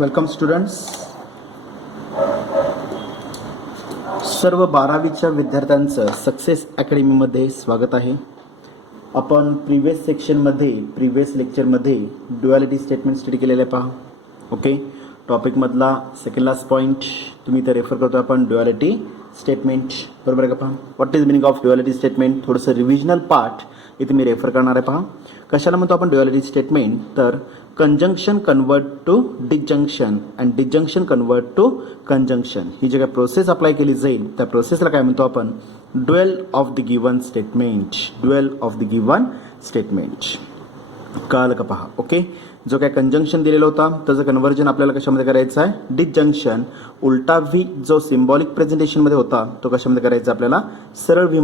Welcome students. सर्व 12वीच्या विद्यार्थ्यांचं success अकॅडमीमध्ये स्वागत आहे. आपण प्रिव्हियस लेक्चरमध्ये ड्युअलिटी स्टेटमेंट स्टडी केलेलं आहे पहा. ओके, टॉपिकमधला सेकंड लास्ट पॉईंट तुम्ही इथे रेफर करतो आपण ड्युअलिटी स्टेटमेंट. बरोबर आहे का पहा. What is meaning of duality statement, थोडंसं रिव्हिजनल पार्ट इथे मी रेफर करणार आहे पहा. कशाला म्हणतो आपण ड्युअलिटी स्टेटमेंट, तर conjunction convert to disjunction and disjunction convert to conjunction ही जी काय प्रोसेस अप्लाय केली जाईल त्या प्रोसेसला काय म्हणतो आपण, dual of the given statement. Dual of the given statement कळलं का पहा. ओके, जो काय कंजंक्शन दिलेला होता त्याचं कन्व्हर्जन आपल्याला कशामध्ये करायचं आहे, डिजंक्शन. उलटा व्ही जो सिम्बॉलिक प्रेझेंटेशनमध्ये होता तो कशामध्ये करायचा आपल्याला, सरळ व्ही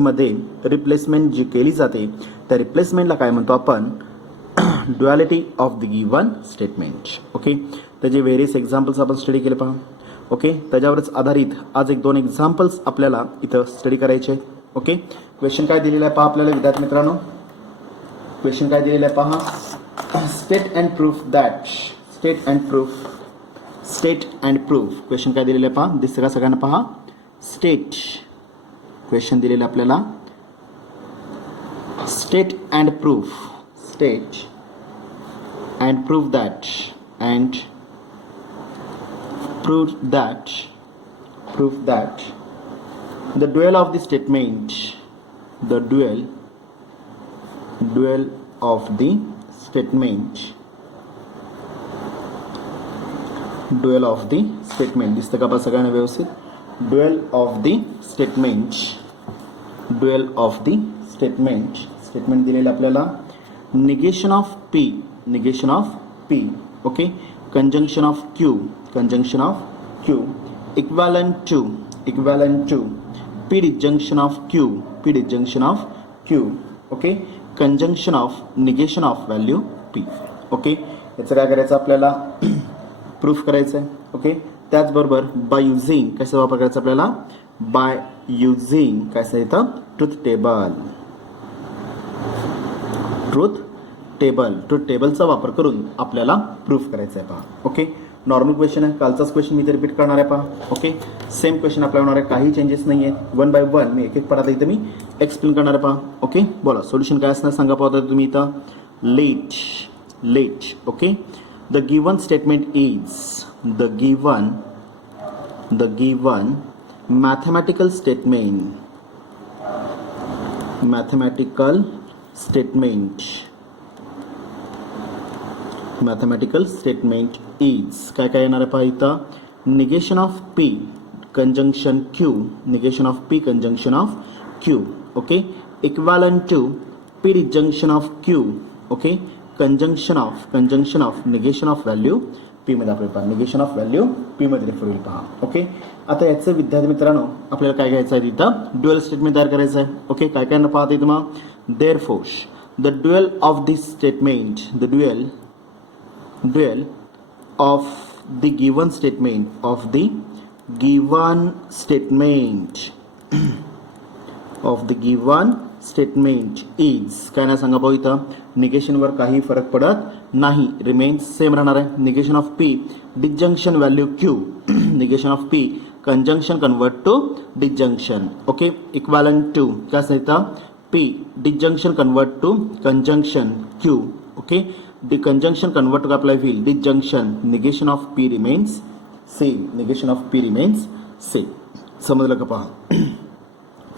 मध्ये रिप्लेसमेंट जी केली जाते त्या रिप्लेसमेंटला काय म्हणतो आपण, duality of the given statement. Okay, त्याचे व्हेरियस एक्झाम्पल्स आपण स्टडी केले पहा. ओके, त्याच्यावरच आधारित आज 1-2 एक्झाम्पल्स आपल्याला इथं स्टडी करायचे. ओके, क्वेश्चन काय दिलेला आहे पहा आपल्याला विद्यार्थी मित्रांनो. क्वेश्चन काय दिलेला आहे पहा, state and proof that. State and proof question काय दिलेलं आहे पहा, दिसतं का सगळ्यांना पहा. स्टेट क्वेश्चन दिलेलं आपल्याला, state and proof. State and prove that the dual of the statement, the dual of the statement, dual of the statement दिसतं का आपल्या सगळ्यांना व्यवस्थित. dual of the statement, dual of the statement. Statement दिलेलं आपल्याला, negation of P, negation of P. okay, conjunction of Q, conjunction of Q, equivalent to P disjunction of Q, P disjunction of Q. okay, conjunction of negation of value P. okay, याचं काय करायचं आपल्याला, proof करायचं आहे. Okay, त्याचबरोबर by using कसा वापर करायचा आपल्याला, बाय युझिंग काय सांगितलं, ट्रुथ टेबलचा वापर करून आपल्याला प्रूफ करायचा आहे पहा. ओके, नॉर्मल क्वेश्चन आहे, कालचाच क्वेश्चन मी इथे रिपीट करणार आहे पहा. ओके, सेम क्वेश्चन आपल्याला होणार आहे, काही चेंजेस नाही आहेत. 1 by 1 मी एक पाठात इथे मी एक्सप्लेन करणार आहे पहा. ओके, बोला सोल्युशन काय असणार सांगा पाहता तुम्ही इथं. Let. Okay, the given statement is the given mathematical statement is काय काय येणार आहे पहा इथं, negation of P conjunction Q, negation of P conjunction of Q. Okay, equivalent to P disjunction of Q. Okay, conjunction of negation of value P मध्ये आपल्याला पहा, negation of value P मध्ये रेफर होईल पहा. ओके, आता याचं विद्यार्थी मित्रांनो आपल्याला काय घ्यायचं आहे इथं, ड्युअल स्टेटमेंट तयार करायचं आहे. ओके, काय काय पाहता इथं मग, therefore the dual of this statement, the dual of the given statement is काय ना सांगा भाऊ इथं, निगेशनवर काही फरक पडत नाही, रिमेन्स सेम राहणार आहे. Negation of P disjunction value Q, negation of P conjunction convert to disjunction. Okay, equivalent to काय सांगितलं, P disjunction convert to conjunction Q. Okay, the conjunction convert to apply will disjunction, negation of P remains same. समजलं का पहा.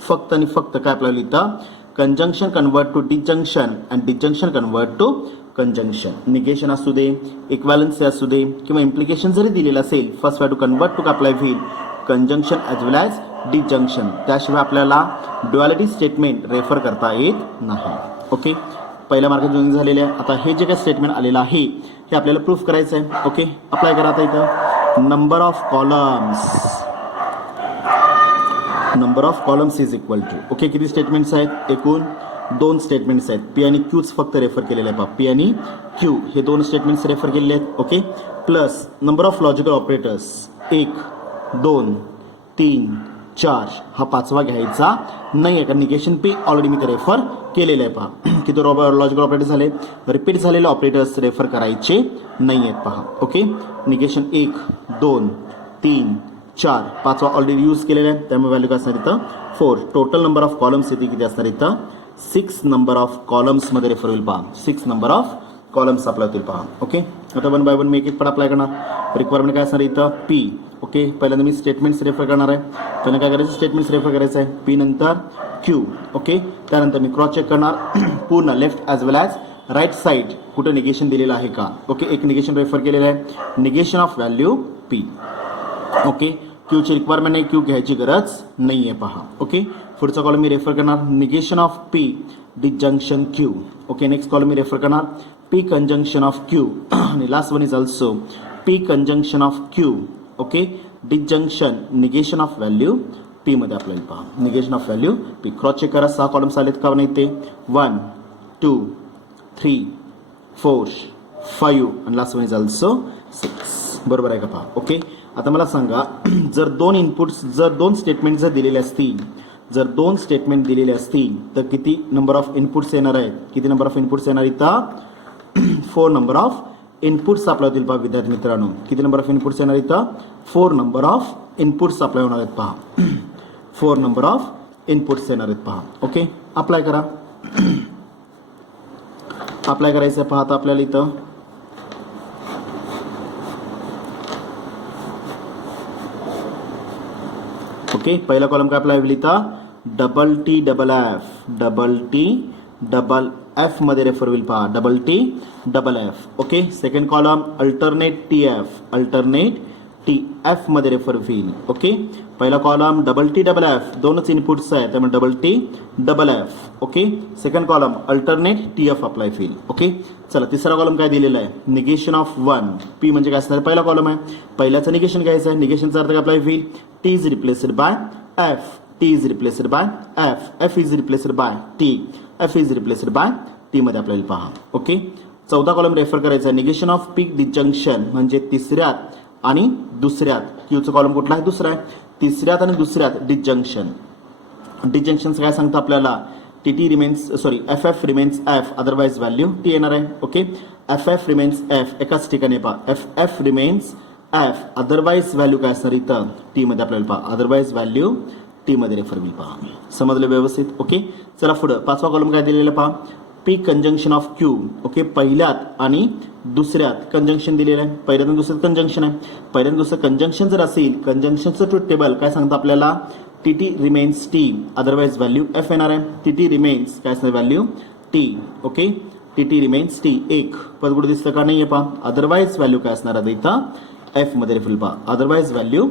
फक्त आणि फक्त काय आपल्याला इथं, conjunction convert to disjunction and disjunction convert to conjunction. Negation असू दे, इक्वॅलन्सी असू दे किंवा इम्प्लिकेशन जरी दिलेलं असेल, first to convert to apply will conjunction as well as disjunction. त्याशिवाय आपल्याला ड्युअलिटी स्टेटमेंट रेफर करता येत नाही. ओके, पहिल्या मार्क जॉईन झालेले आहे. आता हे जे काही स्टेटमेंट आलेलं आहे हे आपल्याला प्रूफ करायचं आहे. ओके, अप्लाय करा आता इथं. Number of columns is equal to. Okay, किती स्टेटमेंट्स आहेत, एकूण 2 स्टेटमेंट्स आहेत. P आणि Qच फक्त रेफर केलेले आहे पहा. P आणि Q हे 2 स्टेटमेंट्स रेफर केलेले आहेत. Okay, plus number of logical operators 1, 2, 3, 4 हा 5वा घ्यायचा नाही आहे, कारण निगेशन P ऑलरेडी मी रेफर केलेलं आहे पहा. किती लॉजिकल ऑपरेटर झाले, रिपीट झालेले ऑपरेटर्स रेफर करायचे नाही आहेत पहा. ओके, निगेशन 1 2 3 4 5वा ऑलरेडी यूज केलेला आहे, त्यामुळे व्हॅल्यू काय असणार इथं 4. टोटल नंबर ऑफ कॉलम्स इथे किती असणार इथं 6 नंबर ऑफ कॉलम्समध्ये रेफर होईल पहा. 6 नंबर ऑफ कॉलम्स अप्लाय होतील पहा. ओके, आता 1 बाय 1 मी एक एक पण अप्लाय करणार. रिक्वायरमेंट काय असणार इथं पी. ओके, पहिल्यांदा मी स्टेटमेंट्स रेफर करणार आहे. त्यांना काय करायचं, स्टेटमेंट्स रेफर करायचं आहे. पी नंतर क्यू. ओके, त्यानंतर मी क्रॉस चेक करणार पूर्ण left as well as right side कुठं निगेशन दिलेलं आहे का. ओके, एक निगेशन रेफर केलेलं आहे, negation of value P. Okay, क्यूची रिक्वायरमेंट नाही, क्यू घ्यायची गरज नाही आहे पहा. ओके, पुढचा कॉलम मी रेफर करणार negation of P disjunction Q. Okay, next column मी रेफर करणार पी कंजंक्शन ऑफ क्यू आणि last one is also P conjunction of Q. Okay, disjunction negation of value P मध्ये आपल्याला पहा, negation of value P. Cross check करा 6 columns आलेत का नाही ते 1 2 3 4 5 आणि लास्ट वन इज ऑल्सो 6. बरोबर आहे का पहा. ओके, आता मला सांगा जर 2 इनपुट्स जर 2 स्टेटमेंट जर दिलेले असतील, जर 2 स्टेटमेंट दिलेले असतील तर किती नंबर ऑफ इनपुट्स येणार आहेत, किती नंबर ऑफ इनपुट्स येणार इथं 4 नंबर ऑफ इनपुट्स अप्लाय होतील पहा विद्यार्थी मित्रांनो. किती नंबर ऑफ इनपुट्स येणार इथं 4 नंबर ऑफ इनपुट्स अप्लाय होणार आहेत पहा. 4 नंबर ऑफ इनपुट्स येणार आहेत पहा. ओके, अप्लाय करा. अप्लाय करायचं आहे पहा आता आपल्याला इथं. ओके, पहिला कॉलम काय अप्लाय होईल इथं डबल टी डबल एफ मध्ये रेफर होईल पहा, double T double F. Okay, second column alternate T F मध्ये रेफर होईल. ओके, पहिला column double T double F, दोनच इनपुट्स आहे त्यामुळे double T double F. Okay, second column alternate T F apply होईल. ओके, चला तिसरा कॉलम काय दिलेला आहे निगेशन ऑफ 1 पी म्हणजे काय असणार, पहिला कॉलम आहे, पहिल्याचं निगेशन घ्यायचं आहे. निगेशनचा अर्थ काय अप्लाय होईल T is replaced bye F, T is replaced bye F, F is replaced bye T, F is replaced bye T मध्ये आपल्याला पहा. ओके, चौथा कॉलम रेफर करायचा आहे निगेशन ऑफ पीक डिजंक्शन म्हणजे तिसऱ्यात आणि दुसऱ्यात. क्यूचा कॉलम कुठला आहे दुसरा आहे, तिसऱ्यात आणि दुसऱ्यात डिजंक्शन. डिजंक्शन काय सांगतं आपल्याला T remains F F remains F otherwise value T येणार आहे. Okay, F F remains F एकाच ठिकाणी पहा, F F remains F otherwise value काय असणार इथं टी मध्ये आपल्याला पहा, अदरवाइज व्हॅल्यू टी मध्ये रेफर होईल पहा. समजलं व्यवस्थित. ओके, चला पुढं 5वा कॉलम काय दिलेला पहा P conjunction of Q. Okay, पहिल्यात आणि दुसऱ्यात कंजंक्शन दिलेलं आहे, पहिल्यात आणि दुसऱ्यात कंजंक्शन आहे. पहिल्यात दुसरं कंजंक्शन जर असेल कंजंक्शनचं ट्रूथ टेबल काय सांगतं आपल्याला T T remains T otherwise value F येणार आहे. टी टी रिमेन्स काय असणार value T. Okay, T T remains T. एक पद कुठे दिसतं का नाही आहे पहा, अदरवाइज व्हॅल्यू काय असणार आहे इथं एफ मध्ये रेफर पहा, अदरवाइज व्हॅल्यू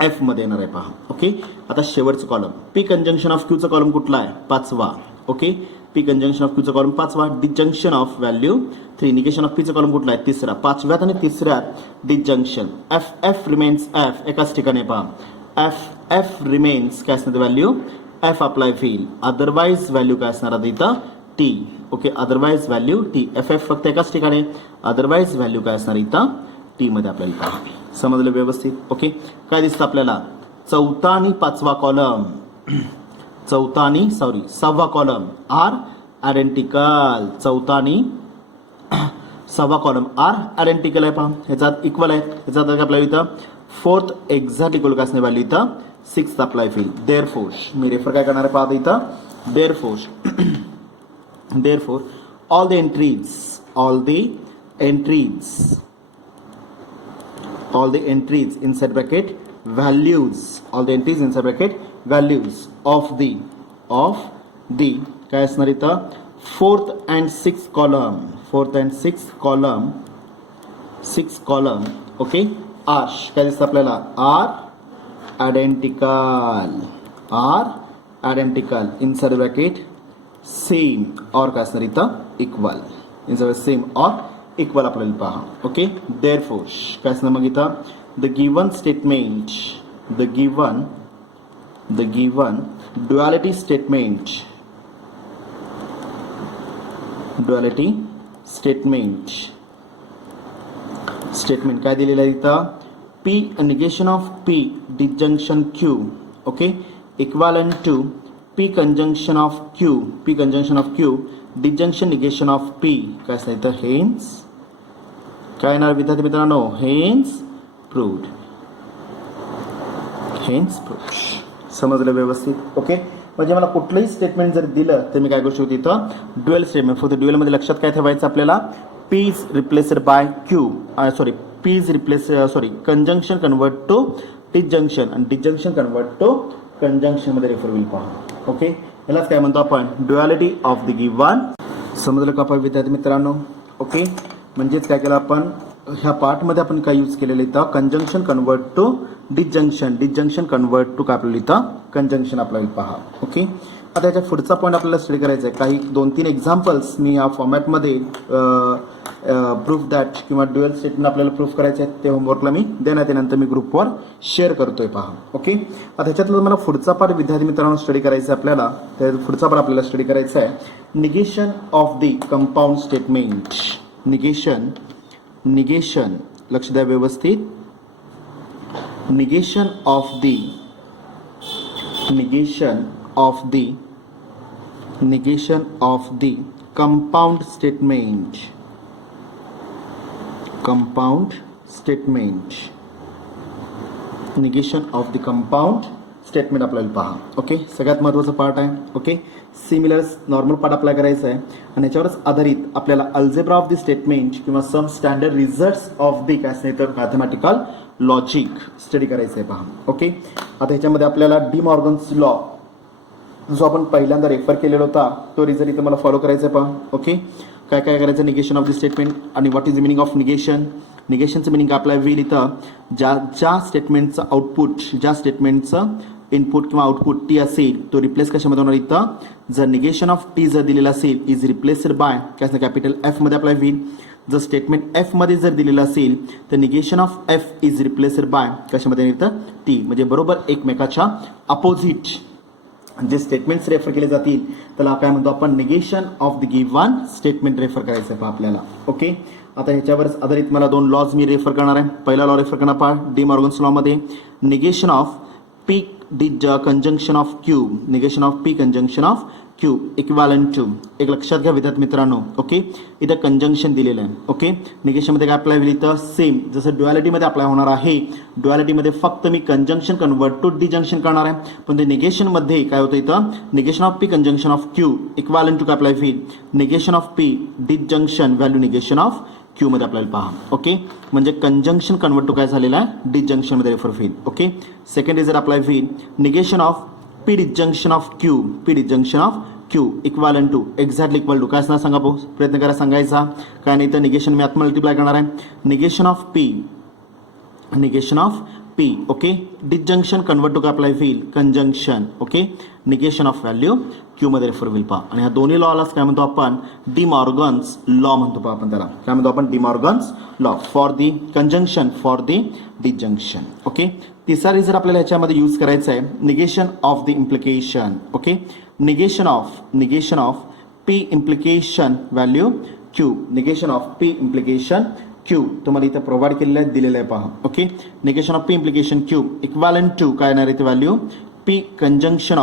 एफ मध्ये येणार आहे पहा. ओके, आता शेवटचं कॉलम पी कंजंक्शन ऑफ क्यूचा कॉलम कुठला आहे 5वा. ओके, पी कंजंक्शन ऑफ क्यूचा कॉलम 5वा, disjunction of value 3, negation of पीचा कॉलम कुठला आहे तिसरा. 5व्यात आणि तिसऱ्यात disjunction F F remains F एकाच ठिकाणी पहा, एफ एफ रिमेन्स काय असणार व्हॅल्यू एफ अप्लाय होईल, अदरवाइज व्हॅल्यू काय असणार इथं T. Okay, otherwise value T, F F फक्त एकाच ठिकाणी, अदरवाइज व्हॅल्यू काय असणार इथं टी मध्ये आपल्याला पहा. समजलं व्यवस्थित. ओके, काय दिसतं आपल्याला चौथा आणि 5वा कॉलम, चौथा आणि 6वा कॉलम आर आयडेंटिकल. चौथा आणि 6वा कॉलम आर आयडेंटिकल आहे पहा, ह्याच्यात इक्वल आहे. ह्याच्यात आपल्याला इथं 4th एक्झॅक्ट इक्वल काय असणार व्हॅल्यू इथं 6th अप्लाय होईल. देअरफोर मी रेफर काय करणार आहे पहा इथं therefore all the entries inside bracket values, all the entries inside bracket values of the काय असणार इथं 4th and 6th column. Okay, R काय दिसतं आपल्याला are identical inside bracket same और काय असणार इथं इक्वल, इनसाइड सेम और इक्वल आपल्याला पहा. ओके, देअरफोर काय असणार मग इथं द गिवन duality statement काय दिलेलं आहे इथं P negation of P disjunction Q. Okay, equivalent to P P conjunction of Q disjunction negation of P काय सांगितलं हेन्स काय येणार विद्यार्थी मित्रांनो हेन्स प्रूव्ड समजलं व्यवस्थित ओके म्हणजे मला कुठलंही स्टेटमेंट जर दिलं तर मी काय करू शकतो इथं ड्युअल स्टेटमेंट फक्त ड्युअलमध्ये लक्षात काय ठेवायचं आपल्याला P is replaced by Q P is replace conjunction convert to disjunction आणि डिजंक्शन कन्वर्ट टू कंजंक्शन मध्ये रेफर होईल पहा ओके यालाच काय म्हणतो आपण ड्युअलिटी ऑफ द गिव्हन समजलं का आपण विद्यार्थी मित्रांनो ओके म्हणजेच काय केलं आपण ह्या पार्टमध्ये आपण काय यूज केलेलं इथं conjunction convert to disjunction convert to काय आपल्याला इथं कंजंक्शन आपल्याला पहा ओके आता याच्या पुढचा पॉईंट आपल्याला स्टडी करायचा आहे काही 2-3 एक्झाम्पल्स मी या फॉर्मॅटमध्ये प्रूफ दॅट किंवा ड्युअल स्टेटमेंट आपल्याला प्रूफ करायचे आहेत ते होमवर्कला मी देण्यात नंतर मी ग्रुपवर शेअर करतोय पहा ओके आता ह्याच्यातलं मला पुढचा पार्ट विद्यार्थी मित्रांनो स्टडी करायचा आहे आपल्याला तर पुढचा पार्ट आपल्याला स्टडी करायचा आहे negation of the compound statement negation लक्ष द्या व्यवस्थित negation of the compound statement negation of the compound statement आपल्याला पहा ओके सगळ्यात महत्त्वाचा पार्ट आहे okay similar normal part apply करायचा आहे आणि याच्यावरच आधारित आपल्याला अल्जेब्रा ऑफ द स्टेटमेंट किंवा सम स्टँडर्ड रिझल्ट्स ऑफ द काय नाही तर मॅथमॅटिकल लॉजिक स्टडी करायचं आहे पहा ओके आता ह्याच्यामध्ये आपल्याला डी मॉर्गन्स लॉ जो आपण पहिल्यांदा रेफर केलेला होता तो रिझल्ट इथं मला फॉलो करायचा आहे पहा ओके काय काय करायचं निगेशन ऑफ द स्टेटमेंट आणि what is the meaning of निगेशनचं मिनिंग अप्लाय होईल इथं ज्या स्टेटमेंटचं आउटपुट ज्या स्टेटमेंटचं इनपुट किंवा आउटपुट टी असेल तो रिप्लेस कशामध्ये होणार इथं जर निगेशन ऑफ टी जर दिलेला असेल इज रिप्लेस्ड बाय काय कॅपिटल एफ मध्ये अप्लाय होईल जर स्टेटमेंट एफ मध्ये जर दिलेलं असेल तर negation of F is replaced bye कशामध्ये इथं टी म्हणजे बरोबर एकमेकाच्या अपोजिट जे स्टेटमेंट्स रेफर केले जातील त्याला काय म्हणतो आपण negation of the given statement refer करायचं आहे आपल्याला ओके आता ह्याच्यावरच आधारित मला 2 लॉज मी रेफर करणार आहे पहिला लॉ रेफर करणार पहा डी मॉर्गन्स लॉ मध्ये negation of P conjunction of Q negation of P conjunction of Q equivalent to एक लक्षात घ्या विद्यार्थी मित्रांनो ओके इथं कंजंक्शन दिलेलं आहे ओके निगेशनमध्ये काय अप्लाय होईल इथं सेम जसं ड्युअलिटीमध्ये अप्लाय होणार आहे ड्युअलिटीमध्ये फक्त मी कंजंक्शन कन्वर्ट टू डिजंक्शन करणार आहे पण ते निगेशनमध्ये काय होतं इथं negation of P conjunction of Q equivalent to काय अप्लाय होईल negation of P disjunction value negation of Q मध्ये आपल्याला पहा ओके म्हणजे कंजंक्शन कन्वर्ट टू काय झालेला आहे डिजंक्शन मध्ये रेफर होईल ओके सेकंड रिझल्ट अप्लाय होईल negation of P disjunction of Q equivalent to exactly equal to काय असणार सांगा भाऊ प्रयत्न करा सांगायचा काय नाही तर निगेशन मी आत मल्टिप्लाय करणार आहे negation of P okay disjunction convert to काय अप्लाय होईल conjunction okay negation of value Q मध्ये रेफर होईल पहा आणि ह्या दोन्ही लॉलाच काय म्हणतो आपण डी मॉर्गन्स लॉ म्हणतो पहा आपण त्याला काय म्हणतो आपण De Morgan's law for the conjunction for the disjunction okay तिसरा रिझल्ट आपल्याला ह्याच्यामध्ये यूज करायचा आहे negation of the implication okay negation of P implication value Q negation of P implication Q तुम्हाला इथं प्रोव्हाइड केलेलं आहे दिलेलं आहे पहा okay negation of P implication Q equivalent to काय येणार इथे value P conjunction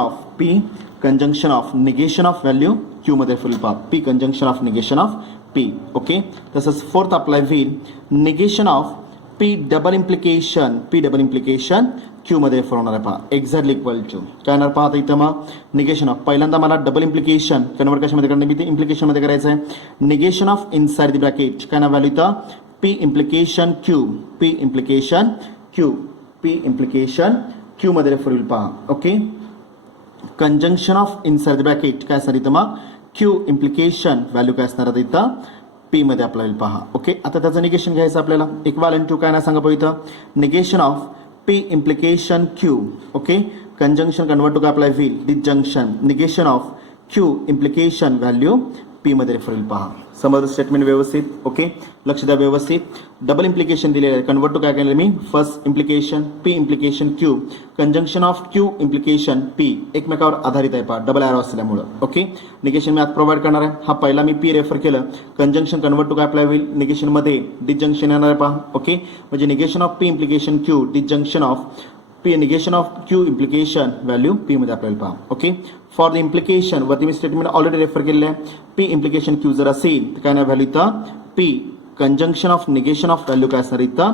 of negation of value Q मध्ये फुल पहा P conjunction of negation of P okay तसंच फोर्थ अप्लाय होईल negation of P double implication Q मध्ये refer होणार आहे पहा एक्झॅक्टली इक्वल टू काय येणार पहा इथं मग निगेशन ऑफ पहिल्यांदा मला डबल इम्प्लिकेशन कन्वर्ट कशामध्ये करणार मी ते इम्प्लिकेशन मध्ये करायचं आहे negation of inside the bracket काय ना व्हॅल्यू इथं पी इम्प्लिकेशन क्यू मध्ये रेफर होईल पहा okay conjunction of inside the bracket काय असणार इथं मग क्यू इम्प्लिकेशन व्हॅल्यू काय असणार इथं पी मध्ये अप्लाय होईल पहा ओके आता त्याचं निगेशन घ्यायचं आपल्याला इक्वॅलंट टू काय ना सांगा इथं negation of P implication Q okay conjunction convert to काय अप्लाय होईल disjunction negation of Q implication value P मध्ये रेफर होईल पहा समजलं स्टेटमेंट व्यवस्थित ओके लक्ष द्या व्यवस्थित डबल इम्प्लिकेशन दिलेलं आहे कन्वर्ट टू काय केलं मी first implication P implication Q conjunction of Q implication P एकमेकावर आधारित आहे पहा डबल एरो असल्यामुळं ओके निगेशन मी आज प्रोव्हाइड करणार आहे हा पहिला मी पी रेफर केलं कंजंक्शन कन्वर्ट टू काय अप्लाय होईल निगेशन मध्ये डिजंक्शन येणार आहे पहा ओके म्हणजे negation of P implication Q disjunction of P negation of Q implication value P मध्ये आपल्याला पहा. ओके, फॉर द इम्प्लिकेशन वरती मी स्टेटमेंट ऑलरेडी रेफर केलेलं आहे. पी इम्प्लिकेशन क्यू जर असेल तर काय नाही व्हॅल्यू इथं P conjunction of negation of value काय असणार इथं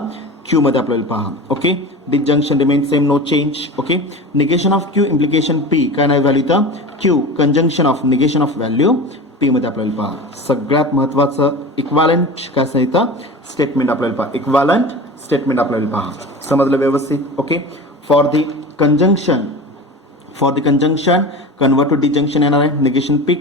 क्यू मध्ये आपल्याला पहा. Okay, disjunction remain same, no change. Okay, negation of Q implication P काय नाही व्हॅल्यू इथं Q conjunction of negation of value P मध्ये आपल्याला पहा. सगळ्यात महत्वाचं इक्वालंट काय असणार इथं स्टेटमेंट आपल्याला पहा. इक्वालंट स्टेटमेंट आपल्याला पहा. समजलं व्यवस्थित. Okay, for the conjunction convert to disjunction येणार आहे negation P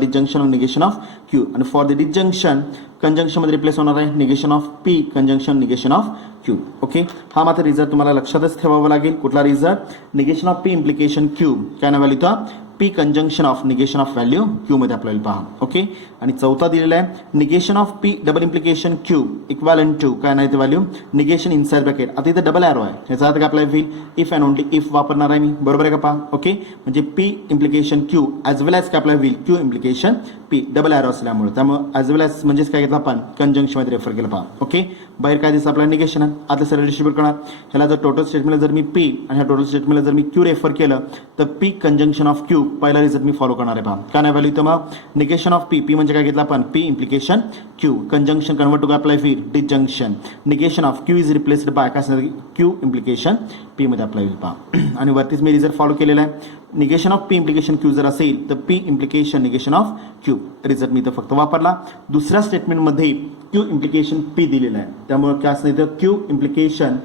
disjunction of negation of Q. आणि फॉर द डिजंक्शन कंजंक्शन मध्ये रिप्लेस होणार आहे negation of P conjunction negation of Q. Okay, हा मात्र रिझल्ट तुम्हाला लक्षातच ठेवावा लागेल. कुठला result negation of P implication Q काय ना व्हॅल्यू इथं P conjunction of negation of value Q मध्ये आपल्याला पहा. ओके, आणि चौथा दिलेला आहे negation of P double implication Q equivalent to काय नाही ते व्हॅल्यू निगेशन इनसाइड ब्रॅकेट. आता इथं डबल एरो आहे, याचा अर्थ काय आपल्याला होईल इफ अँड ओनली इफ वापरणार आहे मी. बरोबर आहे का पहा. ओके, म्हणजे P implication Q as well as काय आपल्याला होईल Q implication P double arrow असल्यामुळे. त्यामुळे ॲज वेल ॲज म्हणजेच काय घेतलं आपण कंजंक्शन मध्ये रेफर केलं पहा. ओके, बाहेर काय दिसतं आपल्याला निगेशन आहे. आता सरळ डिस्ट्रीब्यूट करणार ह्याला जर टोटल स्टेटमेंटला जर मी पी आणि ह्या टोटल स्टेटमेंटला जर मी क्यू रेफर केलं तर पी कंजंक्शन ऑफ क्यू पहिला रिझल्ट मी फॉलो करणार आहे पहा. काय नाही व्हॅल्यू इथं मग निगेशन ऑफ पी म्हणजे काय घेतलं आपण P implication Q conjunction convert to apply फी disjunction negation of Q is replaced by काय असणार क्यू इम्प्लिकेशन पी मध्ये अप्लाय होईल पहा. आणि वरतीच मी रिझल्ट फॉलो केलेला आहे. Negation of P implication Q जर असेल तर P implication negation of Q result मी इथं फक्त वापरला. दुसऱ्या स्टेटमेंटमध्ये क्यू इम्प्लिकेशन पी दिलेलं आहे, त्यामुळे काय असणार इथं Q implication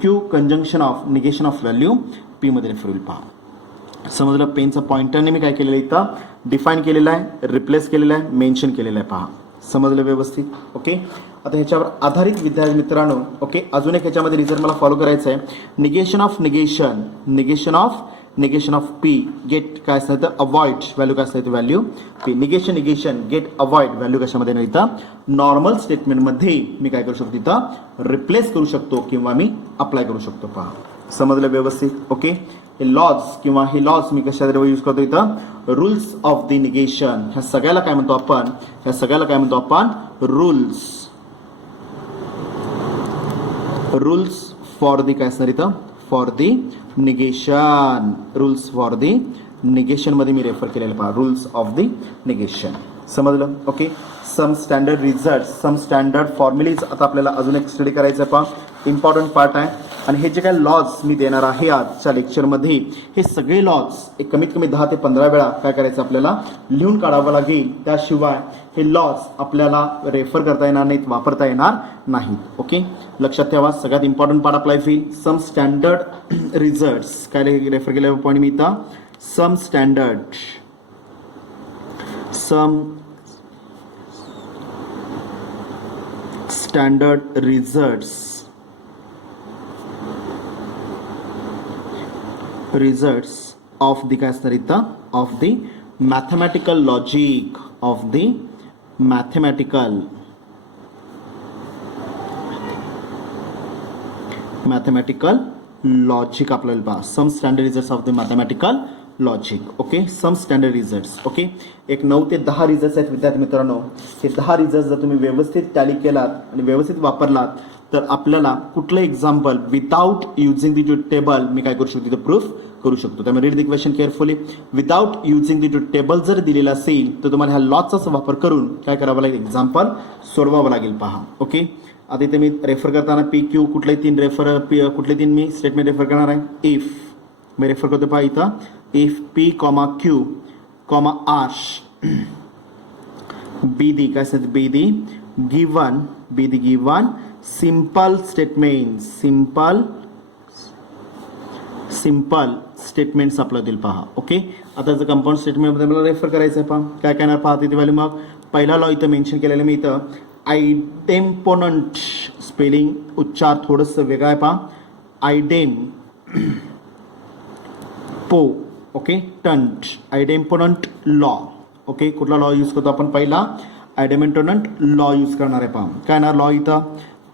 Q conjunction of negation of value P मध्ये रेफर होईल पहा. समजलं. पेनचा पॉइंटरने मी काय केलेलं आहे इथं डिफाईन केलेलं आहे, रिप्लेस केलेलं आहे, मेन्शन केलेलं आहे पहा. समजलं व्यवस्थित. ओके, आता ह्याच्यावर आधारित विद्यार्थी मित्रांनो ओके अजून एक ह्याच्यामध्ये रिझल्ट मला फॉलो करायचं आहे. निगेशन ऑफ पी गेट काय असणार तर अवॉइड व्हॅल्यू काय असणार value P negation get avoid value कशामध्ये नाही इथं नॉर्मल स्टेटमेंटमध्ये मी काय करू शकतो इथं रिप्लेस करू शकतो किंवा मी अप्लाय करू शकतो पहा. समजलं व्यवस्थित. ओके, हे लॉज मी कशाद्वारे यूज करतो इथं रूल्स ऑफ द निगेशन. ह्या सगळ्याला काय म्हणतो आपण रूल्स फॉर दी काय असणार इथं for the negation. Rules for the negation मध्ये मी रेफर केलेलं पहा रूल्स ऑफ दी निगेशन. समजलं. ओके, सम स्टँडर्ड रिझल्ट सम स्टँडर्ड फॉर्म्युलीज आता आपल्याला अजून एक स्टडी करायचं आहे पहा. इम्पॉर्टंट पार्ट आहे. आणि हे जे काही लॉज मी देणार आहे आजच्या लेक्चरमध्ये हे सगळे लॉज एक कमीत कमी 10 ते 15 वेळा काय करायचं आपल्याला लिहून काढावं लागेल. त्याशिवाय हे लॉज आपल्याला रेफर करता येणार नाहीत, वापरता येणार नाहीत. ओके, लक्षात ठेवा. सगळ्यात इम्पॉर्टंट पार्ट अप्लाय होईल सम स्टँडर्ड रिझल्ट्स काय रेफर केलेलं पॉईंट मी इथं some standard results of the काय असणार इथं of the mathematical logic of the mathematical logic आपल्याला पहा. Some standard results of the mathematical logic. Okay, some standard results. Okay, एक 9 ते 10 रिझल्ट्स आहेत विद्यार्थी मित्रांनो. हे 10 रिझल्ट्स जर तुम्ही व्यवस्थित टॅली केलात आणि व्यवस्थित वापरलात तर आपल्याला कुठलं example without using the table मी काय करू शकतो तिथं प्रूफ करू शकतो. त्यामुळे read the equation carefully. Without using the table जर दिलेला असेल तर तुम्हाला ह्या लॉजचा वापर करून काय करावं लागेल एक्झाम्पल सोडवावं लागेल पहा. ओके, आता इथे मी रेफर करताना पी क्यू कुठले तीन मी स्टेटमेंट रेफर करणार आहे. इफ मी रेफर करतो पहा इथं if P comma Q comma R be the काय असते be the given simple statements आपल्याला दिल पहा. ओके, आता जर कंपाऊंड स्टेटमेंटमध्ये मला रेफर करायचं आहे पहा. काय करणार पहा तिथे व्हॅल्यू. मग पहिला लॉ इथं मेन्शन केलेलं मी इथं आयडेम्पोनंट स्पेलिंग उच्चार थोडंसं वेगळं आहे पहा. ओके टंट आयडेम्पोनंट लॉ. ओके, कुठला लॉ यूज करतो आपण पहिला आयडेम्पोनंट लॉ यूज करणार आहे पहा. काय येणार लॉ इथं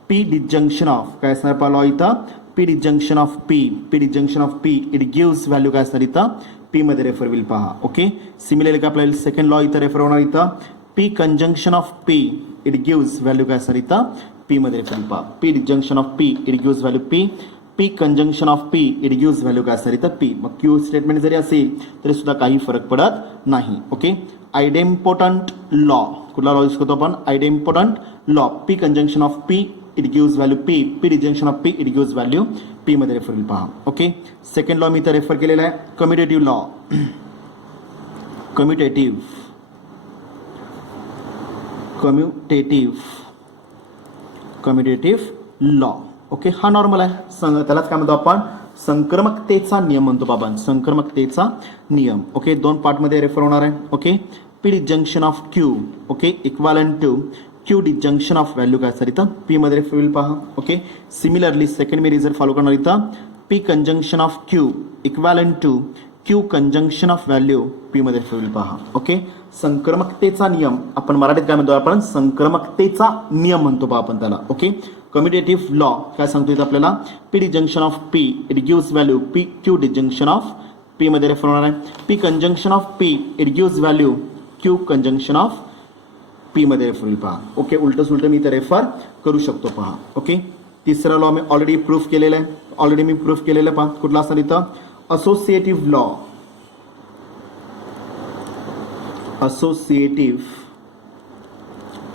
पी डिजंक्शन ऑफ काय असणार पहा लॉ इथं P disjunction of P it gives value काय असणार इथं पी मध्ये रेफर होईल पहा. ओके, सिमिलरली काय आपल्याला सेकंड लॉ इथं रेफर होणार इथं P conjunction of P it gives value काय असणार इथं पी मध्ये रेफर होईल पहा. P disjunction of P it gives value P P conjunction of P it gives value काय असणार इथं पी. मग क्यू स्टेटमेंट जरी असेल तरी सुद्धा काही फरक पडत नाही. ओके, आयडेम्पोटंट लॉ, कुठला लॉ यूज करतो आपण, idempotent law. P conjunction of P it gives value P, P disjunction of P it gives value P मध्ये रेफर होईल पहा. ओके, सेकंड लॉ मी इथं रेफर केलेला आहे, commutative law. Commutative law. Okay, हा नॉर्मल आहे. त्यालाच काय म्हणतो आपण, संक्रमकतेचा नियम म्हणतो आपण, संक्रमकतेचा नियम. ओके, दोन पार्टमध्ये रेफर होणार आहे. Okay, P disjunction of Q, okay, equivalent to Q disjunction of value काय असणार इथं पी मध्ये रेफर होईल पहा. ओके, सिमिलरली सेकंड मी रिझल्ट फॉलो करणार इथं, P conjunction of Q equivalent to Q conjunction of value P मध्ये रेफर होईल पहा. ओके, संक्रमकतेचा नियम आपण मराठीत काय म्हणतो, आपण संक्रमकतेचा नियम म्हणतो पहा आपण त्याला. ओके, कम्युटेटिव्ह लॉ काय सांगतो इथं आपल्याला, P disjunction of P it gives value P Q disjunction of P मध्ये रेफर होणार आहे. P conjunction of P it gives value Q conjunction of P मध्ये रेफर होईल पहा. ओके, उलट सुलट मी इथं रेफर करू शकतो पहा. ओके, तिसरा लॉ मी ऑलरेडी प्रूफ केलेला आहे, ऑलरेडी मी प्रूफ केलेलं आहे पहा. कुठला असणार इथं, associative law.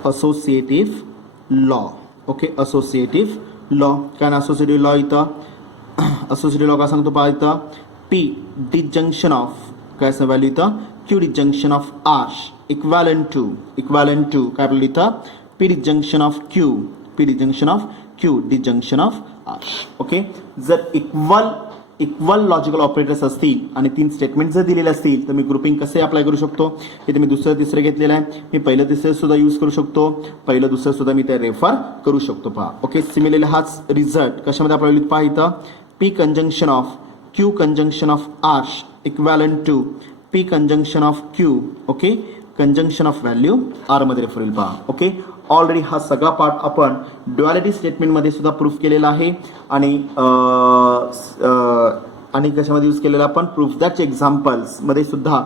Associative law. Okay, associative law काय ना, असोसिएटिव्ह लॉ इथं, असोसिएटिव्ह लॉ काय सांगतो पहा इथं, पी डिजंक्शन ऑफ काय असं व्हॅल्यू इथं Q disjunction of R equivalent to काय आपल्याला इथं P disjunction of Q, P disjunction of Q disjunction of R. Okay, जर इक्वल लॉजिकल ऑपरेटर्स असतील आणि 3 स्टेटमेंट जर दिलेले असतील तर मी ग्रुपिंग कसे अप्लाय करू शकतो, इथे मी दुसरं तिसरं घेतलेलं आहे, मी पहिलं तिसरं सुद्धा यूज करू शकतो, पहिलं दुसरं सुद्धा मी ते रेफर करू शकतो पहा. ओके, सिमिलरली हाच रिझल्ट कशामध्ये अप्लाय होईल पहा इथं, P conjunction of Q conjunction of R equivalent to P conjunction of Q, okay, conjunction of value R मध्ये रेफर होईल पहा. ओके, ऑलरेडी हा सगळा पार्ट आपण ड्युअलिटी स्टेटमेंटमध्ये सुद्धा प्रूफ केलेला आहे आणि कशामध्ये यूज केलेला आपण, प्रूफ दॅटचे एक्झाम्पल्स मध्ये सुद्धा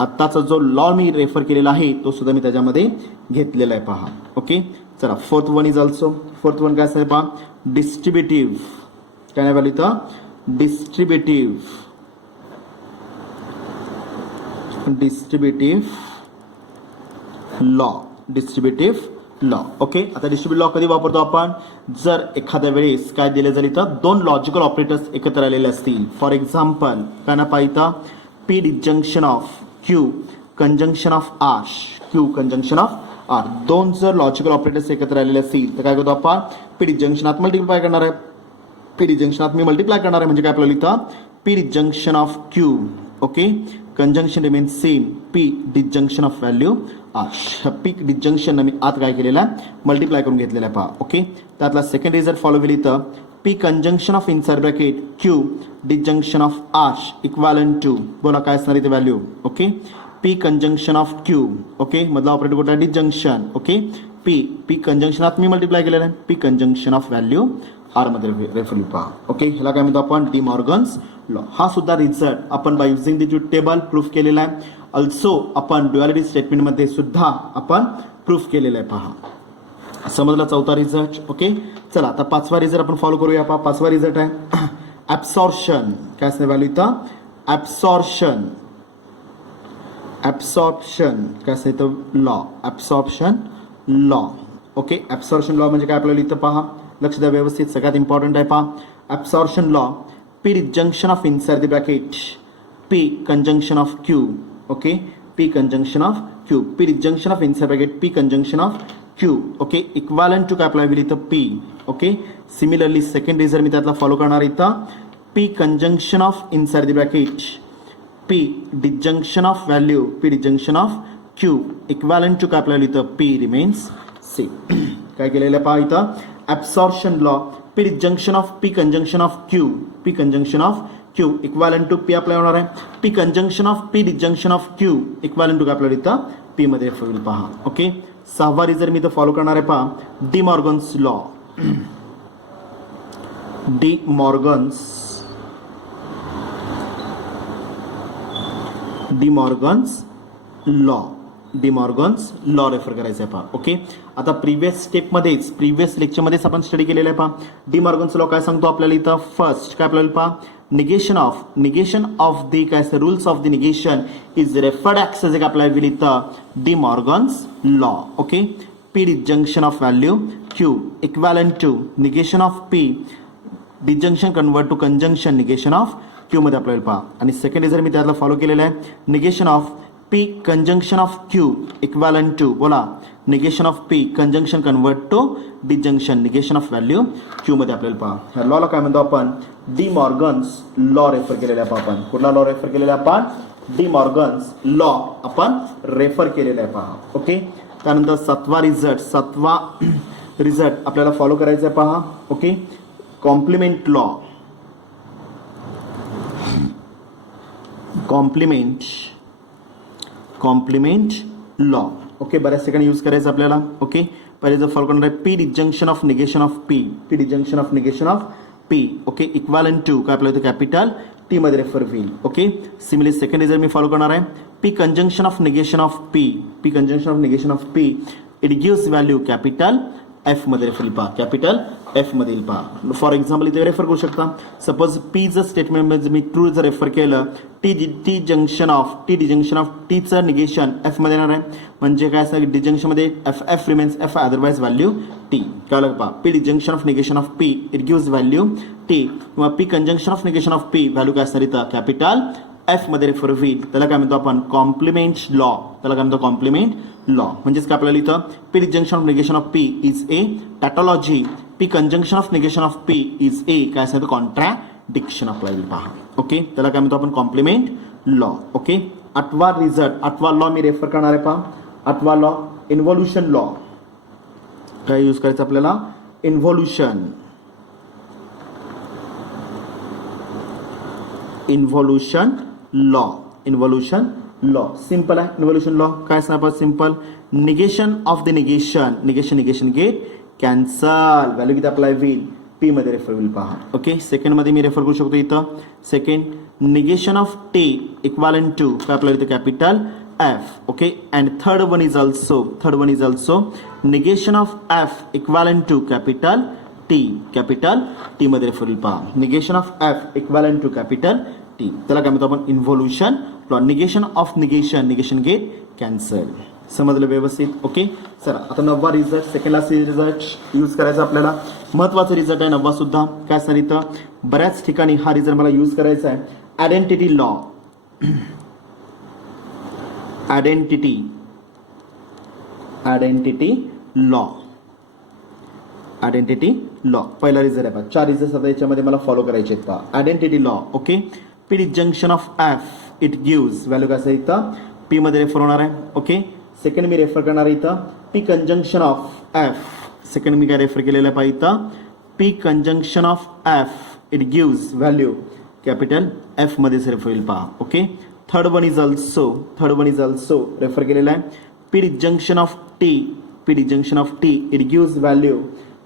आत्ताचा जो लॉ मी रेफर केलेला आहे तो सुद्धा मी त्याच्यामध्ये घेतलेला आहे पहा. ओके, चला fourth one is also, fourth one काय असं पहा, डिस्ट्रीब्युटिव्ह काय नाही इथं, डिस्ट्रीब्युटिव्ह लॉ. ओके, आता डिस्ट्रीब्युटिव्ह लॉ कधी वापरतो आपण, जर एखाद्या वेळेस काय दिले जाईल इथं, 2 लॉजिकल ऑपरेटर्स एकत्र आलेले असतील. फॉर एक्झाम्पल काय ना पाहिजे, P disjunction of Q conjunction of R, Q conjunction of R, 2 जर लॉजिकल ऑपरेटर्स एकत्र आलेले असतील तर काय करतो आपण, पी डिजंक्शनात मल्टिप्लाय करणार आहे, पी डिजंक्शनात मी मल्टिप्लाय करणार आहे म्हणजे काय आपल्याला इथं P disjunction of Q, okay, conjunction remains same, P disjunction of value R. P disjunction मी आत काय केलेलं आहे, मल्टिप्लाय करून घेतलेलं आहे पहा. ओके, त्यातला सेकंड रिझल्ट फॉलो केली तर P conjunction of inside bracket Q disjunction of R equivalent to, बोला काय असणार इथे value, okay, P conjunction of Q, okay, मधला ऑपरेटर कुठला डिजंक्शन, ओके, पी कंजंक्शनात मी मल्टिप्लाय केलेलं आहे, P conjunction of value R मध्ये रेफर पहा. ओके, ह्याला काय म्हणतो आपण, डी मॉर्गन्स लॉ. हा सुद्धा रिझल्ट आपण by using the table proof केलेला आहे. ऑल्सो आपण ड्युअलिटी स्टेटमेंटमध्ये सुद्धा आपण प्रूफ केलेला आहे पहा. समजला चौथा रिझल्ट. ओके, चला आता पाचवा रिझल्ट आपण फॉलो करूया पहा. पाचवा रिझल्ट आहे ऍब्सॉर्प्शन, काय असणार व्हॅल्यू इथं, ऍब्सॉर्प्शन काय असतं इथं, law, absorption law. Okay, absorption law म्हणजे काय आपल्याला इथं पहा, लक्ष द्या व्यवस्थित, सगळ्यात इम्पॉर्टंट आहे पहा. Absorption law, P disjunction of inside the bracket P conjunction of Q, okay, P conjunction of Q, P disjunction of inside bracket P conjunction of Q, okay, equivalent to काय अप्लाय होईल इथं P. Okay, similarly second result मी त्यातला follow करणार इथं, P conjunction of inside the bracket P disjunction of value, P disjunction of Q equivalent to काय apply होईल इथं पी रिमेन्स सेम. काय केलेलं आहे पहा इथं, absorption law, P disjunction of P conjunction of Q, P conjunction of Q equivalent to P apply होणार आहे, P conjunction of P disjunction of Q equivalent to काय आपल्याला इथं पी मध्ये होईल पहा. ओके, सहावा रिझल्ट मी इथं फॉलो करणार आहे पहा, De Morgan's law, D Morgan's law. De Morgan's law refer करायचा आहे पहा. ओके, आता प्रिव्हियस लेक्चरमध्येच आपण स्टडी केलेलं आहे पहा. डिमॉर्गन्स लॉ काय सांगतो आपल्याला इथं, फर्स्ट काय आपल्याला पहा, निगेशन ऑफ दी काय असतं, rules of the negation is referred ॲक्स एज आपल्याला होईल इथं De Morgan's law. Okay, P disjunction of value Q equivalent to negation of P disjunction convert to conjunction negation of Q मध्ये आपल्याला पहा. आणि सेकंड जर मी त्याला फॉलो केलेलं आहे, negation of P conjunction of Q equivalent to, बोला, negation of P conjunction convert to disjunction negation of value Q मध्ये आपल्याला पहा. ह्या लॉला काय म्हणतो आपण, डिमॉर्गन्स लॉ रेफर केलेला आहे. आपण कुठला लॉ रेफर केलेला आहे, आपण डिमॉर्गन्स लॉ आपण रेफर केलेला आहे पहा. ओके, त्यानंतर सातवा रिझल्ट आपल्याला फॉलो करायचा आहे पहा. Okay, complement law. ओके, बऱ्याच ठिकाणी यूज करायचं आपल्याला. ओके, पहिले जर फॉलो करणार आहे, P disjunction of negation of P okay equivalent to काय आपल्याला कॅपिटल टी मध्ये रेफर होईल. ओके, सिमिलरली सेकंड जर मी फॉलो करणार आहे, P conjunction of negation of P it gives value capital F मध्ये रेफर पहा, कॅपिटल एफ मध्ये पहा. फॉर एक्झाम्पल इथे रेफर करू शकता, सपोज पी जर स्टेटमेंट मध्ये मी ट्रू जर रेफर केलं, टी जंक्शन ऑफ टीचं निगेशन एफ मध्ये येणार आहे. म्हणजे काय असं, डिजंक्शन मध्ये F remains F, otherwise value T. कळलं पहा, P disjunction of negation of P it gives value T, किंवा P conjunction of negation of P value काय असणार इथं कॅपिटल एफ मध्ये रेफर होईल. त्याला काय म्हणतो आपण, कॉम्प्लिमेंट लॉ. म्हणजेच काय आपल्याला इथं, P disjunction of negation of P is a tautology, P conjunction of negation of P is a काय असं कॉन्ट्रॅडिक्शन आपल्याला पहा. ओके, त्याला काय म्हणतो आपण, कॉम्प्लिमेंट लॉ. ओके, आठवा लॉ मी रेफर करणार आहे पहा. आठवा लॉ इन्व्होल्युशन लॉ. काय यूज करायचं आपल्याला, इन्व्होल्युशन लॉ. सिंपल आहे इन्व्होल्युशन लॉ. काय सांगा, simple, negation of the negation get cancel, value किती आपल्याला होईल, पी मध्ये रेफर होईल पहा. ओके, सेकंड मध्ये मी रेफर करू शकतो इथं, second negation of T equivalent to काय आपल्याला इथं capital F. Okay, and third one is also negation of F equivalent to capital T मध्ये रेफर होईल पहा. Negation of F equivalent to capital T, त्याला काय म्हणतो आपण, involution law. Negation of negation get cancel. समजलं व्यवस्थित. ओके, चला आता नववा result, second last result use करायचा आपल्याला. महत्वाचा रिझल्ट आहे नववा सुद्धा. काय असणार इथं, बऱ्याच ठिकाणी हा रिझल्ट मला यूज करायचा आहे, आयडेंटिटी लॉ. पहिला रिझल्ट आहे पहा. 4 रिझल्ट आता याच्यामध्ये मला फॉलो करायचे आहेत पहा. Identity law. Okay, P disjunction of F it gives value कसं इथं पी मध्ये रेफर होणार आहे. ओके, सेकंड मी रेफर करणार आहे इथं, P conjunction of F. Second मी काय रेफर केलेलं आहे पहा इथं, P conjunction of F it gives value capital F मध्ये रेफर होईल पहा. Okay, third one is also refer केलेलं आहे, P disjunction of T it gives value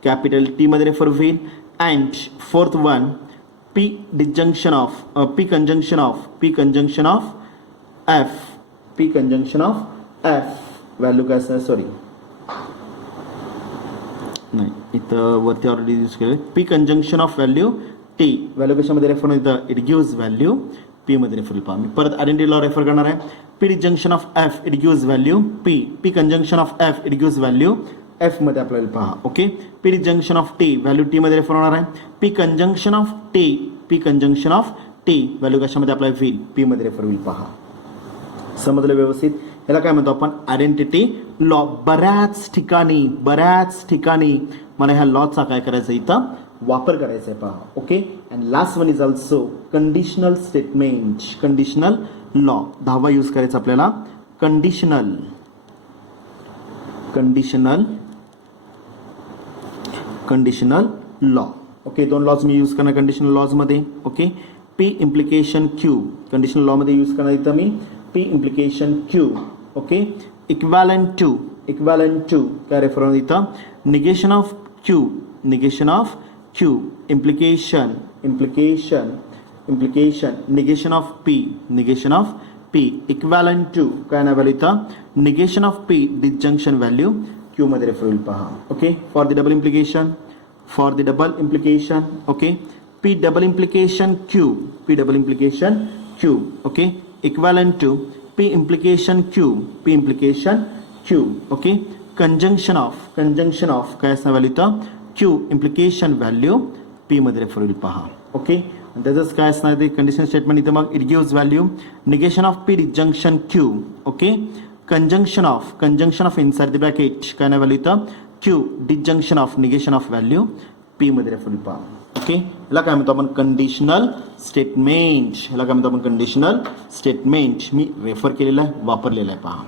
capital T मध्ये रेफर होईल. And fourth one, P conjunction of F value काय असणार, sorry नाही इथं वरती ऑलरेडी यूज केलं, P conjunction of value T value कशामध्ये रेफर होईल, इट गिव्स व्हॅल्यू पी मध्ये रेफर होईल पहा. मी परत आयडेंटिटी लॉ रेफर करणार आहे, P disjunction of F it gives value P conjunction of F it gives value F मध्ये आपल्याला पहा. Okay, P disjunction of T value T मध्ये रेफर होणार आहे, P conjunction of T value कशामध्ये आपल्याला होईल, पी मध्ये रेफर होईल पहा. समजलं व्यवस्थित. ह्याला काय म्हणतो आपण, आयडेंटिटी लॉ. बऱ्याच ठिकाणी मला ह्या लॉचा काय करायचं इथं वापर करायचा आहे पहा. Okay, and last one is also conditional law. 10वा यूज करायचा आपल्याला, कंडिशनल लॉ. ओके, 2 लॉज मी यूज करणार कंडिशनल लॉज मध्ये. Okay, P implication Q conditional law मध्ये यूज करणार इथं मी, P implication Q. Okay, equivalent to काय रेफर होणार इथं, negation of Q implication negation of P equivalent to काय ना व्हॅल्यू इथं negation of P disjunction value Q मध्ये रेफर होईल पहा. Okay for the double implication okay P double implication Q okay equivalent to P implication Q okay conjunction of काय असणार value इथं Q implication value P मध्ये refer होईल पहा. Okay त्याचंच काय असणार ते कंडिशन स्टेटमेंट इथं मग it gives value negation of P disjunction Q okay conjunction of inside the bracket काय नाही व्हॅल्यू इथं Q disjunction of negation of value P मध्ये रेफर होईल पहा. ओके याला काय म्हणतो आपण कंडिशनल स्टेटमेंट मी रेफर केलेला आहे वापरलेला आहे पहा.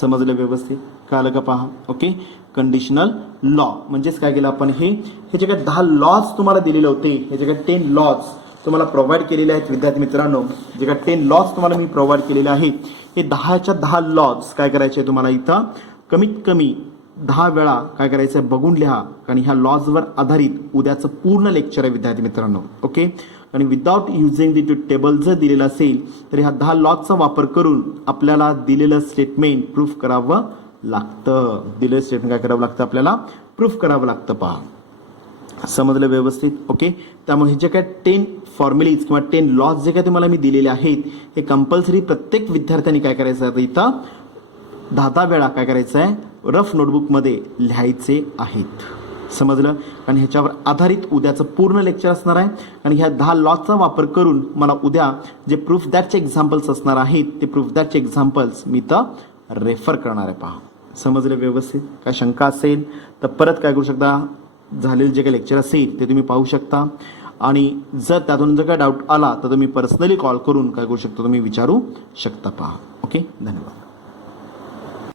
समजलं व्यवस्थित कळलं का पहा. ओके कंडिशनल लॉ म्हणजेच काय केलं आपण हे जे काय 10 लॉज तुम्हाला दिलेले होते हे जे काय 10 लॉज तुम्हाला प्रोव्हाइड केलेले आहेत विद्यार्थी मित्रांनो जे काय 10 लॉज तुम्हाला मी प्रोव्हाइड केलेले आहेत हे 10च्या 10 लॉज काय करायचे तुम्हाला इथं कमीत कमी 10 वेळा काय करायचं बघून लिहा कारण ह्या लॉजवर आधारित उद्याचं पूर्ण लेक्चर आहे विद्यार्थी मित्रांनो. ओके आणि विदाउट युझिंग द टेबल जर दिलेला असेल तर ह्या 10 लॉजचा वापर करून आपल्याला दिलेलं स्टेटमेंट प्रूफ करावं लागतं. दिलेलं स्टेटमेंट काय करावं लागतं आपल्याला प्रूफ करावं लागतं पहा. समजलं व्यवस्थित. ओके त्यामुळे हे जे काय 10 फॉर्म्युलीज किंवा 10 लॉज जे काय तुम्हाला मी दिलेले आहेत हे कंपल्सरी प्रत्येक विद्यार्थ्यांनी काय करायचं आहे इथं 10 वेळा काय करायचं आहे रफ नोटबुकमध्ये लिहायचे आहेत. समजलं आणि ह्याच्यावर आधारित उद्याचं पूर्ण लेक्चर असणार आहे आणि ह्या 10 लॉजचा वापर करून मला उद्या जे प्रूफ दॅटचे एक्झाम्पल्स असणार आहेत ते प्रूफ दॅटचे एक्झाम्पल्स मी इथं रेफर करणार आहे पहा. समजलं व्यवस्थित. काय शंका असेल तर परत काय करू शकता झालेलं जे काही लेक्चर असेल ते तुम्ही पाहू शकता आणि जर त्यातून जर काय डाऊट आला तर तुम्ही पर्सनली कॉल करून काय करू शकता तुम्ही विचारू शकता पहा. ओके धन्यवाद.